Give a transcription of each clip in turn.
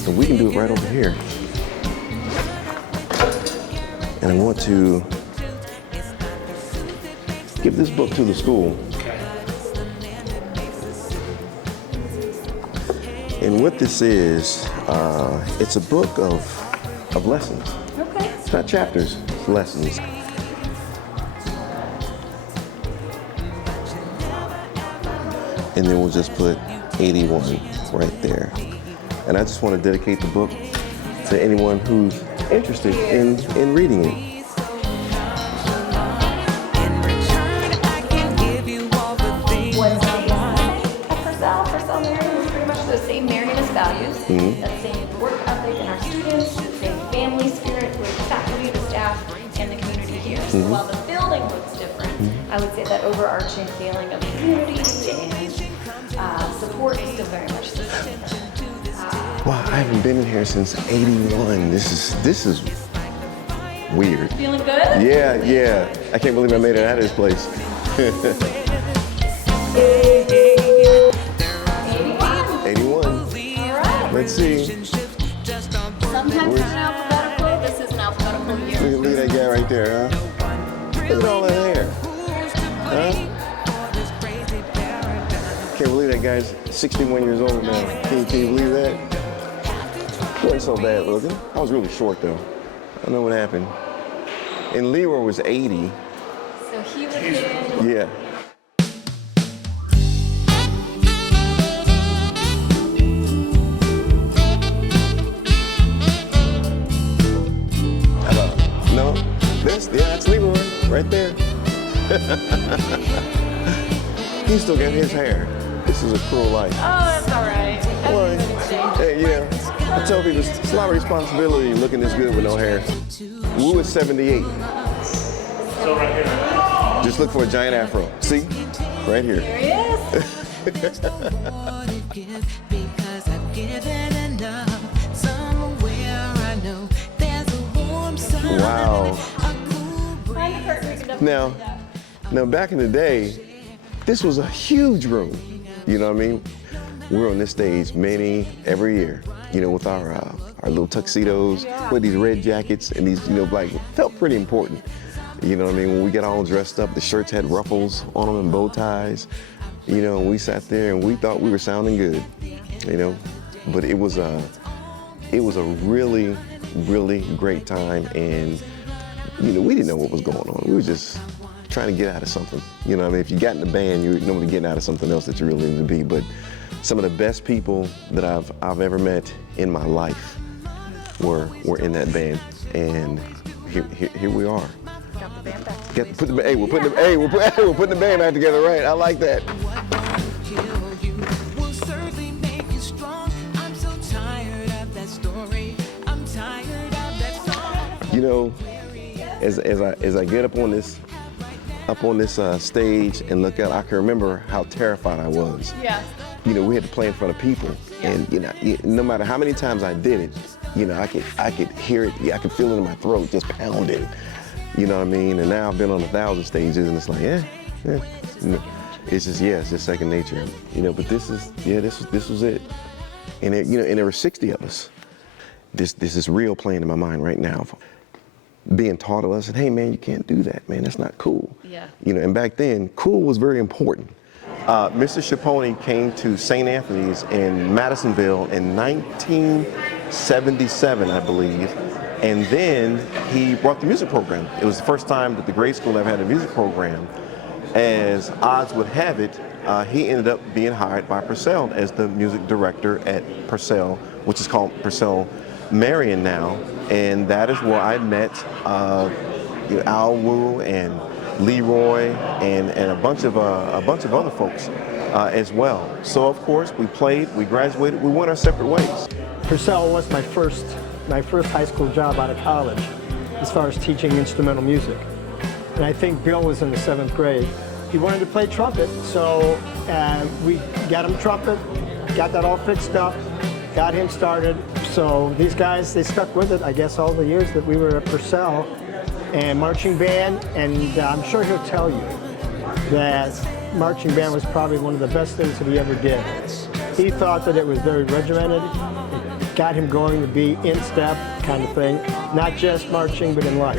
something. We can do it right over here. And I want to give this book to the school. And what this is, it's a book of lessons. Okay. It's not chapters, it's lessons. And then we'll just put 81 right there. And I just want to dedicate the book to anyone who's interested in reading it. Purcell Marian was pretty much those same Marianist values, that same work ethic in our students, the same family spirit with the faculty, the staff, and the community here. So while the building looks different, I would say that overarching feeling of community and support is still very much the same. Wow, I haven't been in here since '81. This is weird. Feeling good? Yeah. I can't believe I made it out of this place. 81. All right. Let's see. Sometimes it's an alphabetical. This is an alphabetical year. Look at that guy right there, huh? Look at all that hair. Huh? Can't believe that guy's 61 years old now. Can you believe that? Wasn't so bad looking. I was really short though. I don't know what happened. And Leroy was 80. So he was in. Yeah. No, that's Leroy right there. He still got his hair. This is a cruel life. Oh, that's all right. Well, hey, yeah. I tell people it's a lot of responsibility looking this good with no hair. Wu is 78. So right here. Just look for a giant afro. See? Right here. Here he is. Wow. Behind the curtain, we can definitely Now, do that. Now, back in the day, this was a huge room. You know what I mean? We're on this stage every year, you know, with our little tuxedos, with these red jackets and these, black. Felt pretty important. You know what I mean? When we got all dressed up, the shirts had ruffles on them and bow ties. You know, we sat there and we thought we were sounding good, you know? But it was a really, really great time, and, we didn't know what was going on. We were just trying to get out of something. You know what I mean? If you got in the band, you're normally getting out of something else that you really need to be. But some of the best people that I've ever met in my life were in that band, and here we are. Got the band back. We're putting the band back together, right? I like that. You know, as I get up on this stage and look out, I can remember how terrified I was. Yeah. We had to play in front of people, and no matter how many times I did it, I could hear it. I could feel it in my throat just pounding. You know what I mean? And now I've been on 1,000 stages, and it's like, it's just second nature. But this was it. And and there were 60 of us. This is real playing in my mind right now. Being taught of us, and hey man, you can't do that, man. That's not cool. Yeah. And back then, cool was very important. Mr. Schiponi came to St. Anthony's in Madisonville in 1977, I believe. And then he brought the music program. It was the first time that the grade school ever had a music program. As odds would have it, he ended up being hired by Purcell as the music director at Purcell, which is called Purcell Marian now. And that is where I met Al Wu and Leroy and a bunch of other folks as well. So of course we played, we graduated, we went our separate ways. Purcell was my first high school job out of college as far as teaching instrumental music. And I think Bill was in the 7th grade. He wanted to play trumpet, so we got him trumpet, got that all fixed up, got him started. So these guys, they stuck with it, I guess, all the years that we were at Purcell and marching band, and I'm sure he'll tell you that marching band was probably one of the best things that he ever did. He thought that it was very regimented, got him going to be in step kind of thing, not just marching, but in life.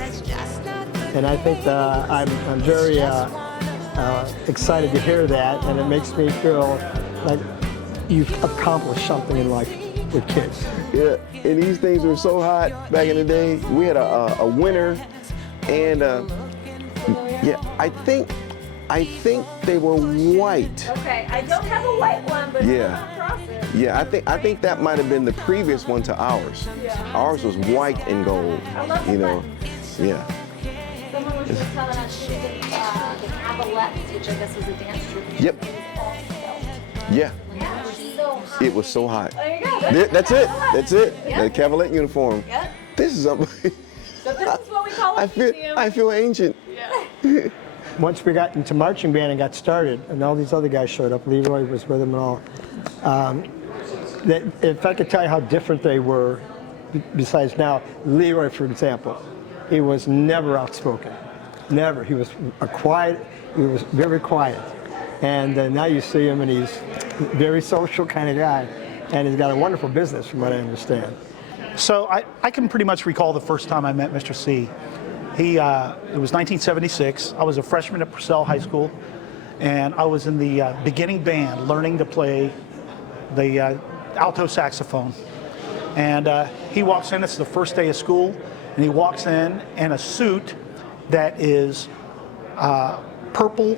And I think I'm very excited to hear that, and it makes me feel like you've accomplished something in life with kids. Yeah, and these things were so hot back in the day. We had a winner, and yeah, I think they were white. Okay, I don't have a white one, but Yeah. across it. Yeah, I think that might have been the previous one to ours. Yeah. Ours was white and gold. I love the You know, buttons. yeah. Someone was just telling us she did the Cavalettes, which I guess was a dance troupe. and Yep. It was all felt. Yeah, Yeah, it was so hot. it was so hot. There you go. That's it. Cavalettes. That's it. Yep. The Cavalier uniform. Yep. This is something. So this is what we call a museum. I feel ancient. Yeah. Once we got into marching band and got started, and all these other guys showed up, Leroy was with them and all, if I could tell you how different they were, besides now, Leroy, for example, he was never outspoken. Never. He was he was very quiet. And now you see him, and he's a very social kind of guy, and he's got a wonderful business, from what I understand. So I can pretty much recall the first time I met Mr. C. It was 1976. I was a freshman at Purcell High School, and I was in the beginning band learning to play the alto saxophone. And he walks in, it's the first day of school, and he walks in a suit that is purple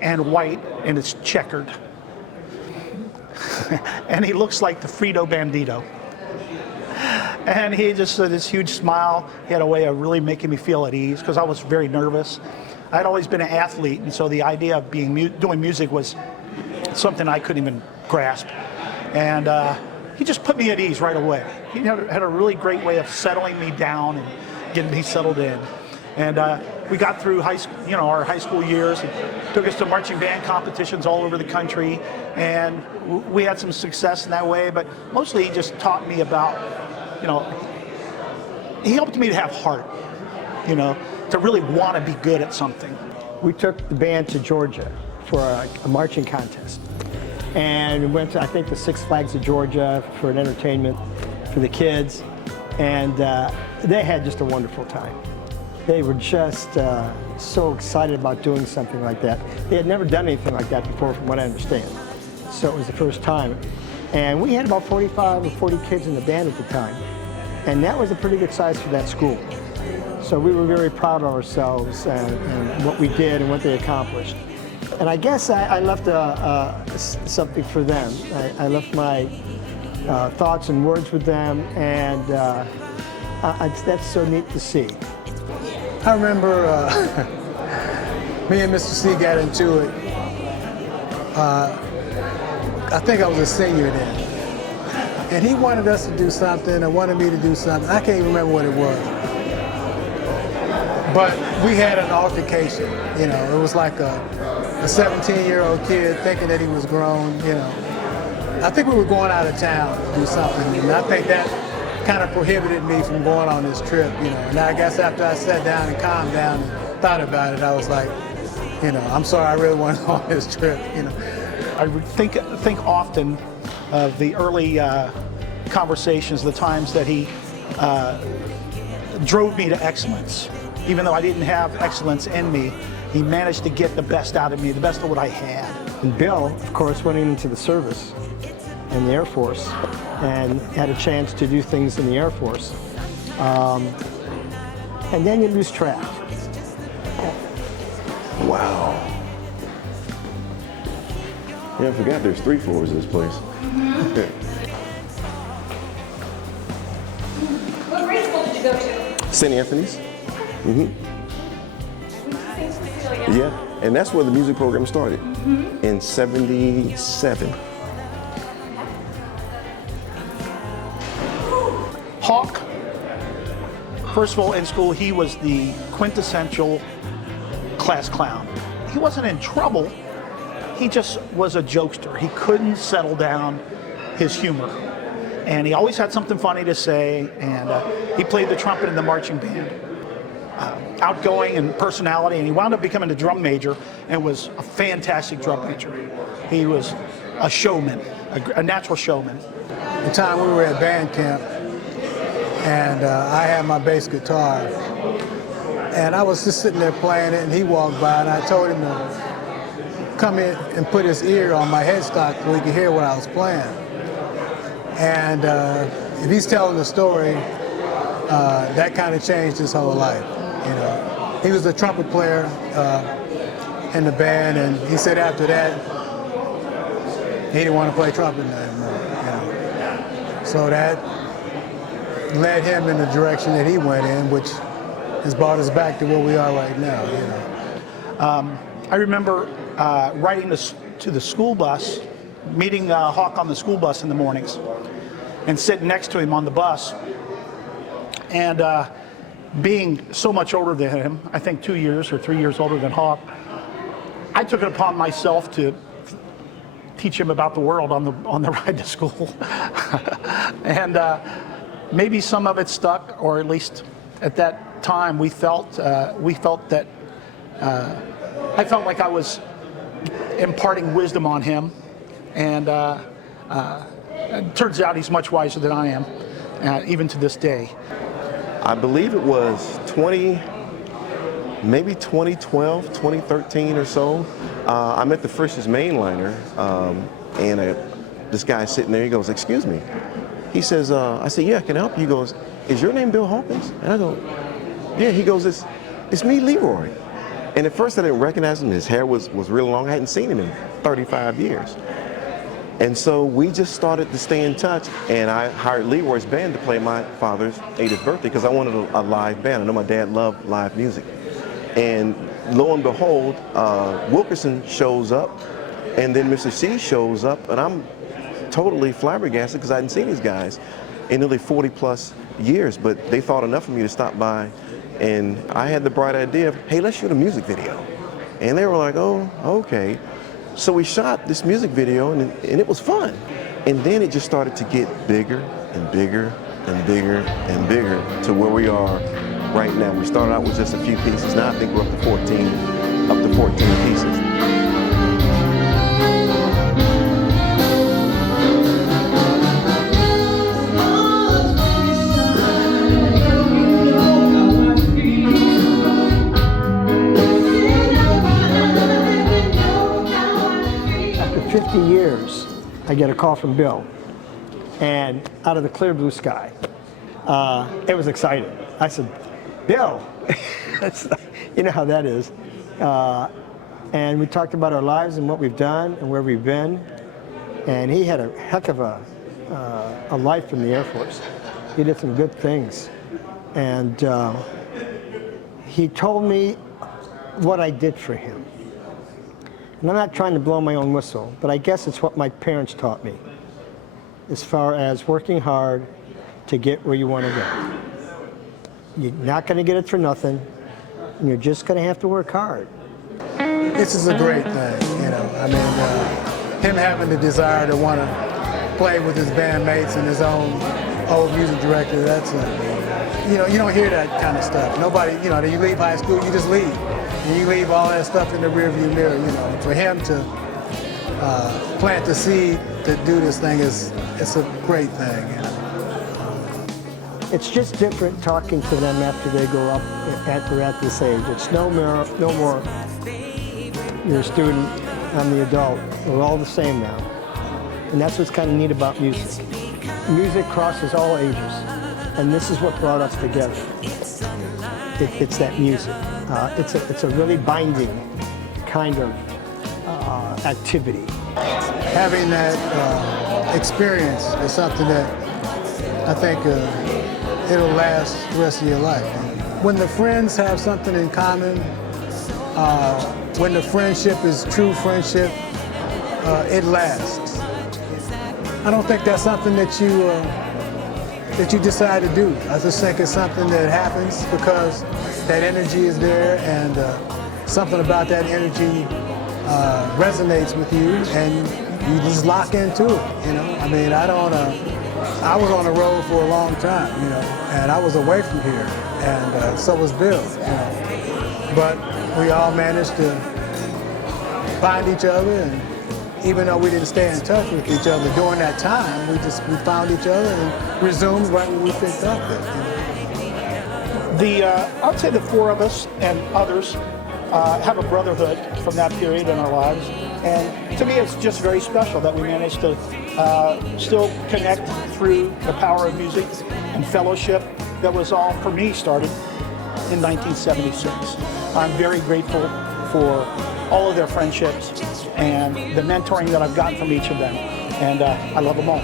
and white, and it's checkered. And he looks like the Frito Bandito. And he just had this huge smile. He had a way of really making me feel at ease because I was very nervous. I'd always been an athlete, and so the idea of doing music was something I couldn't even grasp. And he just put me at ease right away. He had a really great way of settling me down and getting me settled in. And we got through our high school years. It took us to marching band competitions all over the country, and we had some success in that way. But mostly, he just taught me about, he helped me to have heart, to really want to be good at something. We took the band to Georgia for a marching contest, and we went to, I think, the Six Flags of Georgia for an entertainment for the kids, and they had just a wonderful time. They were just so excited about doing something like that. They had never done anything like that before, from what I understand. So it was the first time. And we had about 45 or 40 kids in the band at the time. And that was a pretty good size for that school. So we were very proud of ourselves and what we did and what they accomplished. And I guess I left something for them. I left my thoughts and words with them, and that's so neat to see. I remember me and Mr. C got into it. I think I was a senior then. And he wanted us to do something, or wanted me to do something. I can't even remember what it was. But we had an altercation, It was like a 17-year-old kid thinking that he was grown, I think we were going out of town to do something, and I think that kind of prohibited me from going on this trip, And I guess after I sat down and calmed down and thought about it, I was like, I'm sorry, I really want to go on this trip, I would think often of the early conversations, the times that he drove me to excellence. Even though I didn't have excellence in me, he managed to get the best out of me, the best of what I had. And Bill, of course, went into the service in the Air Force and had a chance to do things in the Air Force. And then you lose track. Wow. Yeah, I forgot there's 3 floors in this place. What grade school did you go to? St. Anthony's. St. Cecilia. Yeah, and that's where the music program started in '77. Hawk, first of all, in school, he was the quintessential class clown. He wasn't in trouble, he just was a jokester. He couldn't settle down his humor. And he always had something funny to say, and he played the trumpet in the marching band. Outgoing and personality, and he wound up becoming a drum major and was a fantastic drum major. He was a showman, a natural showman. the time we were at band camp, and I had my bass guitar, and I was just sitting there playing it, and he walked by, and I told him to come in and put his ear on my headstock so he could hear what I was playing. And if he's telling the story, that kind of changed his whole life. You know, he was a trumpet player in the band, and he said after that he didn't want to play trumpet anymore. You know, so that led him in the direction that he went in, which has brought us back to where we are right now. You know, I remember riding to the school bus, meeting Hawk on the school bus in the mornings, and sitting next to him on the bus, and being so much older than him, I think 2 years or 3 years older than Hawk, I took it upon myself to teach him about the world on the ride to school. And maybe some of it stuck, or at least at that time we felt that I felt like I was imparting wisdom on him, and it turns out he's much wiser than I am, even to this day. I believe it was maybe 2012, 2013 or so. I'm at the Frisch's mainliner, and this guy sitting there, he goes, "Excuse me." He says, I said, "Yeah, can I help you?" He goes, "Is your name Bill Hawkins?" And I go, "Yeah." He goes, It's me, Leroy." And at first I didn't recognize him. His hair was really long. I hadn't seen him in 35 years. And so we just started to stay in touch, and I hired Leroy's band to play my father's 80th birthday because I wanted a live band. I know my dad loved live music. And lo and behold, Wilkerson shows up, and then Mr. C shows up, and I'm totally flabbergasted because I hadn't seen these guys in nearly 40 plus years, but they thought enough of me to stop by, and I had the bright idea of, hey, let's shoot a music video. And they were like, oh, okay. So we shot this music video, and it was fun. And then it just started to get bigger and bigger and bigger and bigger to where we are right now. We started out with just a few pieces. Now I think we're up to 14 pieces. After 50 years, I get a call from Bill, and out of the clear blue sky. It was exciting. I said, "Bill," you know how that is. And we talked about our lives and what we've done and where we've been. And he had a heck of a life in the Air Force. He did some good things. And he told me what I did for him. And I'm not trying to blow my own whistle, but I guess it's what my parents taught me, as far as working hard to get where you want to go. You're not going to get it for nothing, and you're just going to have to work hard. this is a great thing, you know. I mean, him having the desire to want to play with his bandmates and his own old music director, that's, you know, you don't hear that kind of stuff. Nobody, you know, you leave high school, you just leave. And you leave all that stuff in the rearview mirror, you know. For him to plant the seed to do this thing it's a great thing, you know. It's just different talking to them after they grow up at this age. It's no more you're a student, I'm the adult. We're all the same now. And that's what's kind of neat about music. Music crosses all ages. And this is what brought us together. It's that music. It's a really binding kind of activity. Having that experience is something that I think it'll last the rest of your life. When the friends have something in common, when the friendship is true friendship, it lasts. I don't think that's something that you decide to do. I just think it's something that happens because that energy is there, and something about that energy resonates with you, and you just lock into it. You know, I mean, I was on the road for a long time, you know, and I was away from here, and so was Bill, you know. But we all managed to find each other, and even though we didn't stay in touch with each other during that time, we found each other and resumed right where we picked up at. I'd say the four of us and others have a brotherhood from that period in our lives. And to me, it's just very special that we managed to still connect through the power of music and fellowship that was all, for me, started in 1976. I'm very grateful for all of their friendships and the mentoring that I've gotten from each of them. And I love them all.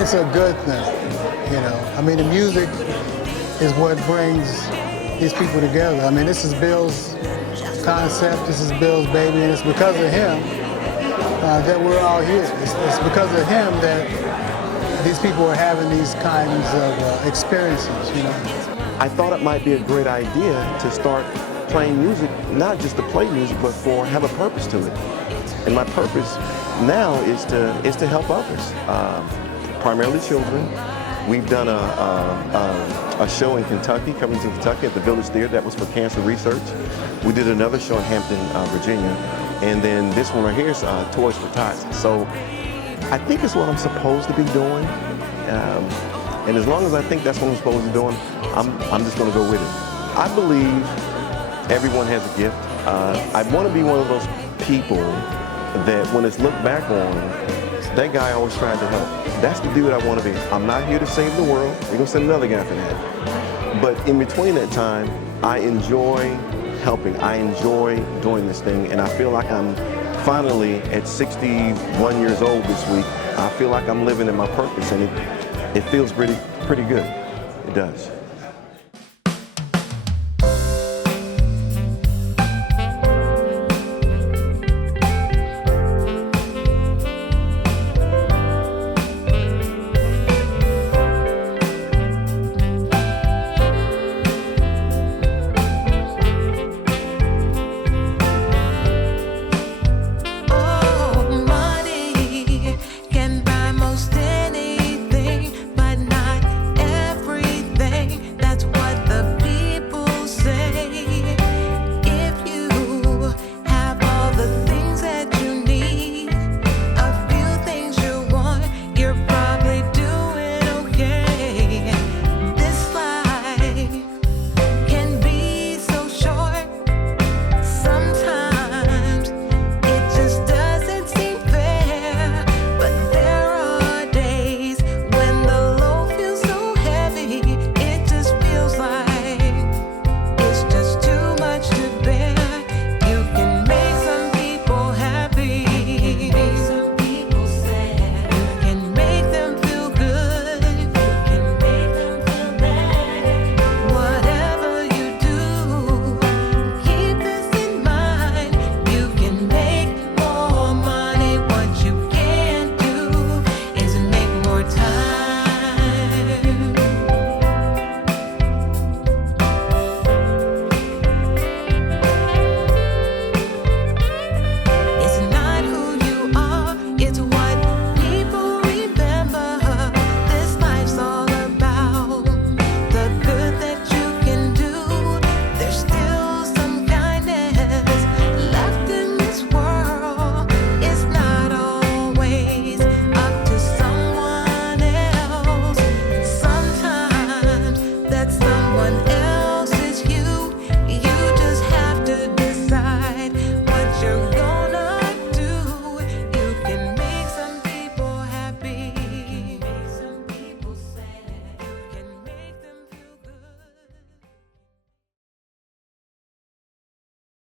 It's a good thing, you know. I mean, the music is what brings these people together. I mean, this is Bill's concept, this is Bill's baby, and it's because of him that we're all here. It's because of him that these people are having these kinds of experiences, you know. I thought it might be a great idea to start playing music, not just to play music, but have a purpose to it. And my purpose now is to help others, primarily children. We've done a show in Kentucky, coming to Kentucky at the Village Theater. That was for cancer research. We did another show in Hampton, Virginia. And then this one right here is Toys for Tots. So I think it's what I'm supposed to be doing. And as long as I think that's what I'm supposed to be doing, I'm just going to go with it. I believe everyone has a gift. I want to be one of those people that when it's looked back on, that guy always tried to help. That's the dude I want to be. I'm not here to save the world. You're going to send another guy for that. But in between that time, I enjoy helping. I enjoy doing this thing, and I feel like I'm finally at 61 years old this week. I feel like I'm living in my purpose, and it feels pretty good. It does.